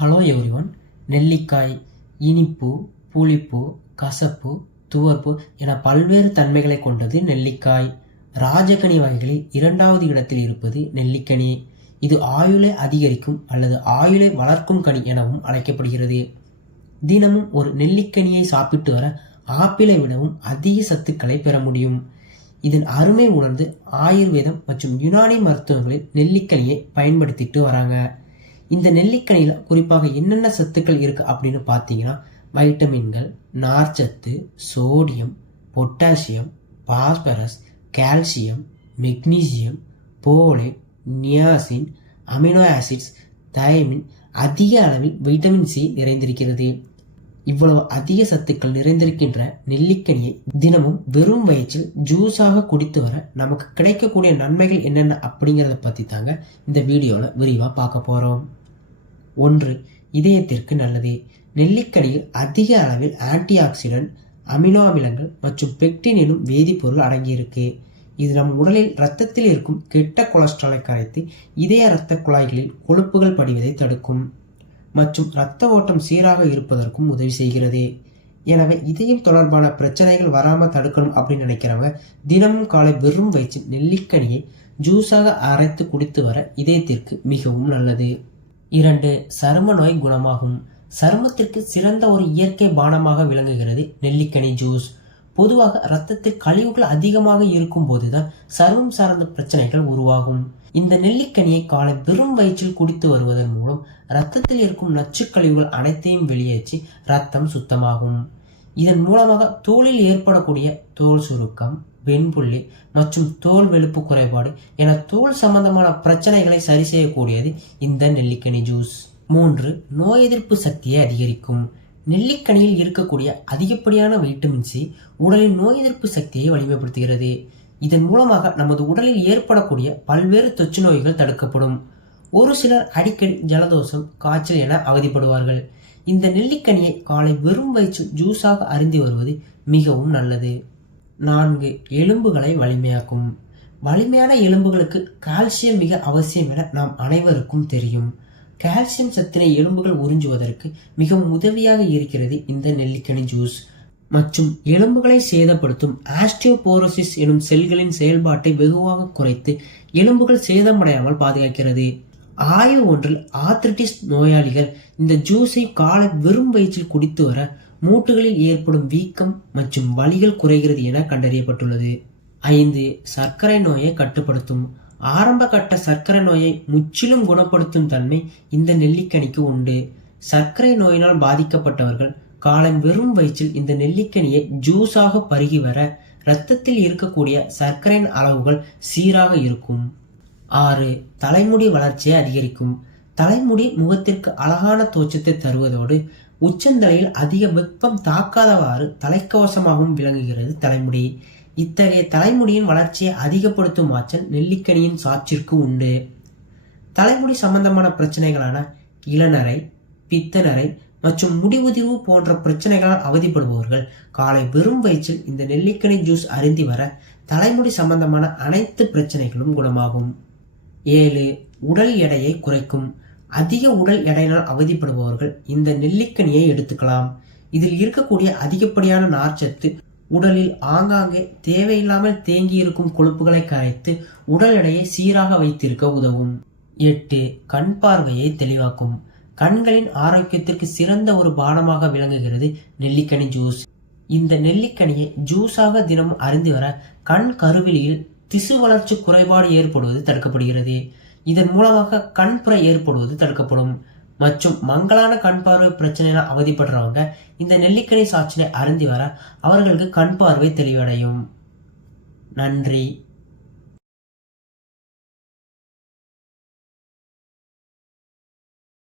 Hello everyone. நெல்லிக்காய் இனிப்பு, புளிப்பு, கசப்பு, துவர்ப்பு என பல்வேறு தன்மைகளை கொண்டது நெல்லிக்காய். ராஜகனி வகைகளில் 2வது இடத்தில் இருப்பது நெல்லிக்கனி. இது ஆயுளை அதிகரிக்கும் அல்லது ஆயுளை வளர்க்கும் கனி எனவும் அழைக்கப்படுகிறது. தினமும் ஒரு நெல்லிக்கனியை சாப்பிட்டு வர ஆப்பிளை விடவும் அதிக சத்துக்களை பெற முடியும். இதன் அருமை உணர்ந்து ஆயுர்வேதம் மற்றும் யுனானி மருத்துவங்களில் நெல்லிக்கனியை பயன்படுத்திட்டு வராங்க. இந்த நெல்லிக்கனியில் குறிப்பாக என்னென்ன சத்துக்கள் இருக்கு அப்படின்னு பார்த்தீங்கன்னா, வைட்டமின்கள், நார்ச்சத்து, sodium, potassium, phosphorus, calcium, magnesium, folate, niacin, amino acids, thiamine, அதிக அளவில் வைட்டமின் சி நிறைந்திருக்கிறது. இவ்வளவு அதிக சத்துக்கள் நிறைந்திருக்கின்ற நெல்லிக்கனியை தினமும் வெறும் வயிற்றில் ஜூஸாக குடித்து வர நமக்கு கிடைக்கக்கூடிய நன்மைகள் என்னென்ன அப்படிங்கிறத பற்றி தாங்க இந்த வீடியோவில் விரிவாக பார்க்க போகிறோம். 1. இதயத்திற்கு நல்லது. நெல்லிக்கனியில் அதிக அளவில் ஆன்டி ஆக்சிடென்ட், அமினோ அமிலங்கள் மற்றும் பெக்டின் எனும் வேதிப்பொருள் அடங்கியிருக்கு. இது நம் உடலில் இரத்தத்தில் இருக்கும் கெட்ட கொலஸ்ட்ராலை கரைத்து இதய இரத்த குழாய்களில் கொழுப்புகள் படிவதை தடுக்கும் மற்றும் இரத்த ஓட்டம் சீராக இருப்பதற்கும் உதவி செய்கிறது. எனவே இதயம் தொடர்பான பிரச்சனைகள் வராமல் தடுக்கணும் அப்படின்னு நினைக்கிறவங்க தினமும் காலை வெறும் வயிற்றில் நெல்லிக்கனியை ஜூஸாக அரைத்து குடித்து வர இதயத்திற்கு மிகவும் நல்லது. 2. சரும நோய் குணமாகும். சருமத்திற்கு சிறந்த ஒரு இயற்கை பானமாக விளங்குகிறது நெல்லிக்கனி ஜூஸ். பொதுவாக இரத்தத்தில் கழிவுகள் அதிகமாக இருக்கும் போதுதான் சருமம் சார்ந்த பிரச்சனைகள் உருவாகும். இந்த நெல்லிக்கனியை காலை வெறும் வயிற்றில் குடித்து வருவதன் மூலம் இரத்தத்தில் இருக்கும் நச்சு கழிவுகள் அனைத்தையும் வெளியேற்றி இரத்தம் சுத்தமாகும். இதன் மூலமாக தோலில் ஏற்படக்கூடிய தோல் சுருக்கம், வெண்புள்ளி மற்றும் தோல் வெளுப்பு குறைபாடு என தோல் சம்பந்தமான பிரச்சனைகளை சரி செய்யக்கூடியது இந்த நெல்லிக்கனி ஜூஸ். 3. நோய் எதிர்ப்பு சக்தியை அதிகரிக்கும். நெல்லிக்கனியில் இருக்கக்கூடிய அதிகப்படியான வைட்டமின் சி உடலின் நோய் எதிர்ப்பு சக்தியை வலிமைப்படுத்துகிறது. இதன் மூலமாக நமது உடலில் ஏற்படக்கூடிய பல்வேறு தொற்று நோய்கள் தடுக்கப்படும். ஒரு சிலர் அடிக்கடி ஜலதோஷம், காய்ச்சல் என அவதிப்படுவார்கள். இந்த நெல்லிக்கனியை காலை வெறும் வயிற்றில் ஜூஸாக அருந்தி வருவது மிகவும் நல்லது. 4. எலும்புகளை வலிமையாக்கும். வலிமையான எலும்புகளுக்கு கால்சியம் மிக அவசியம் என நாம் அனைவருக்கும் தெரியும். கால்சியம் சத்தினை எலும்புகள் உறிஞ்சுவதற்கு மிகவும் உதவியாக இருக்கிறது இந்த நெல்லிக்கனி ஜூஸ். மற்றும் எலும்புகளை சேதப்படுத்தும் ஆஸ்டியோபோரோசிஸ் எனும் செல்களின் செயல்பாட்டை வெகுவாக குறைத்து எலும்புகள் சேதமடையாமல் பாதுகாக்கிறது. ஆய்வு ஒன்றில் ஆர்த்ரிட்டிஸ் நோயாளிகள் இந்த ஜூஸை காலை வெறும் வயிற்றில் குடித்து வர மூட்டுகளில் ஏற்படும் வீக்கம் மற்றும் வலிகள் குறைகிறது என கண்டறியப்பட்டுள்ளது. 5. சர்க்கரை நோயை கட்டுப்படுத்தும். ஆரம்ப கட்ட சர்க்கரை நோயை முற்றிலும் குணப்படுத்தும் தன்மை இந்த நெல்லிக்கனிக்கு உண்டு. சர்க்கரை நோயினால் பாதிக்கப்பட்டவர்கள் காலை வெறும் வயிற்றில் இந்த நெல்லிக்கனியை ஜூஸாக பருகி வர இரத்தத்தில் இருக்கக்கூடிய சர்க்கரையின் அளவுகள் சீராக இருக்கும். 6. தலைமுடி வளர்ச்சியை அதிகரிக்கும். தலைமுடி முகத்திற்கு அழகான தோற்றத்தை தருவதோடு உச்சந்தலையில் அதிக வெப்பம் தாக்காதவாறு தலைக்கவசமாகவும் விளங்குகிறது தலைமுடி. இத்தகைய தலைமுடியின் வளர்ச்சியை அதிகப்படுத்தும் ஆற்றல் நெல்லிக்கனியின் சாற்றிற்கு உண்டு. தலைமுடி சம்பந்தமான பிரச்சனைகளான இளநரை, பித்தநரை மற்றும் முடிவுதிர்வு போன்ற பிரச்சனைகளால் அவதிப்படுபவர்கள் காலை வெறும் வயிற்றில் இந்த நெல்லிக்கனி ஜூஸ் அருந்தி வர தலைமுடி சம்பந்தமான அனைத்து பிரச்சனைகளும் குணமாகும். 7. உடல் எடையை குறைக்கும். அதிக உடல் எடையினால் அவதிப்படுபவர்கள் இந்த நெல்லிக்கனியை எடுத்துக்கலாம். இதில் இருக்கக்கூடிய அதிகப்படியான நார்ச்சத்து உடலில் ஆங்காங்கே தேவையில்லாமல் தேங்கி இருக்கும் கொழுப்புகளை கரைத்து உடல் எடையை சீராக வைத்திருக்க உதவும். 8. கண் பார்வையை தெளிவாக்கும். கண்களின் ஆரோக்கியத்திற்கு சிறந்த ஒரு பானமாக விளங்குகிறது நெல்லிக்கனி ஜூஸ். இந்த நெல்லிக்கனியை ஜூஸாக தினமும் அருந்தி வர கண் கருவிலியில் திசு வளர்ச்சி குறைபாடு ஏற்படுவது தடுக்கப்படுகிறது. இதன் மூலமாக கண்புரை ஏற்படுவது தடுக்கப்படும். மற்றும் மங்கலான கண் பார்வை பிரச்சனையால் அவதிப்படுறவங்க இந்த நெல்லிக்கனி சாற்றினை அருந்தி வர அவர்களுக்கு கண் பார்வை தெளிவடையும். நன்றி.